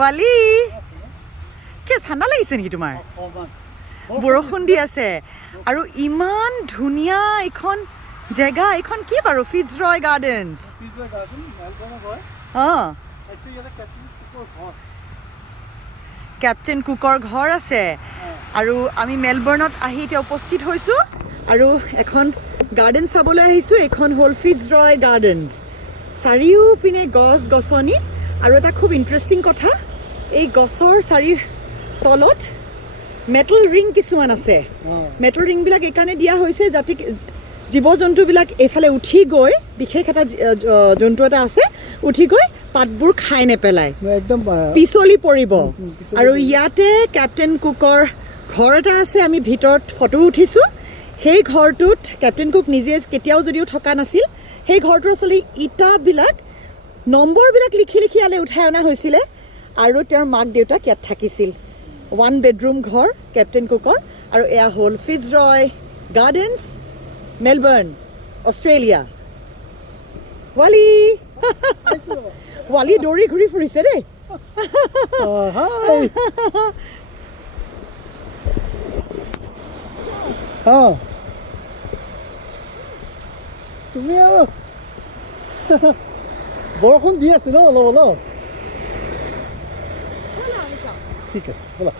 ৱালি কি ঠাণ্ডা লাগিছে নেকি তোমাৰ বৰষুণ দি আছে আৰু ইমান ধুনীয়া এখন জেগা এইখন কি বাৰু ফিটজৰয় গাৰ্ডেনছ অঁ কেপ্টেইন কুকৰ ঘৰ আছে আৰু আমি মেলবৰ্ণত আহি এতিয়া উপস্থিত হৈছোঁ আৰু এখন গাৰ্ডেন চাবলৈ আহিছোঁ এইখন হ'ল ফিটজৰয় গাৰ্ডেনছ চাৰিওপিনে গছ গছনি আৰু এটা খুব ইণ্টাৰেষ্টিং কথা এই গছৰ তলত মেটেল ৰিং কিছুমান আছে মেটেল ৰিংবিলাক এইকাৰণে দিয়া হৈছে যাতে জীৱ জন্তুবিলাক এইফালে উঠি গৈ বিশেষ এটা জন্তু এটা আছে উঠি গৈ পাতবোৰ খাই নেপেলায় একদম পিছলি পৰিব আৰু ইয়াতে কেপ্টেইন কুকৰ ঘৰ এটা আছে আমি ভিতৰত ফটো উঠিছোঁ সেই ঘৰটোত কেপ্টেইন কুক নিজে কেতিয়াও যদিও থকা নাছিল সেই ঘৰটোৰ আচলতে ইটাবিলাক নম্বৰবিলাক লিখি লিখি ইয়ালৈ উঠাই অনা হৈছিলে আৰু তেওঁৰ মাক দেউতাক ইয়াত থাকিছিল 1 bedroom ঘৰ কেপ্টেইন কুকৰ আৰু এয়া হ'ল ফিটজৰয় গাৰ্ডেনছ মেলবৰ্ণ অষ্ট্ৰেলিয়া ৱালি দৌৰি ঘূৰি ফুৰিছে দেই তুমি আৰু বৰষুণ দি আছে ন অলপ অলপ ঠিক আছে ব'লা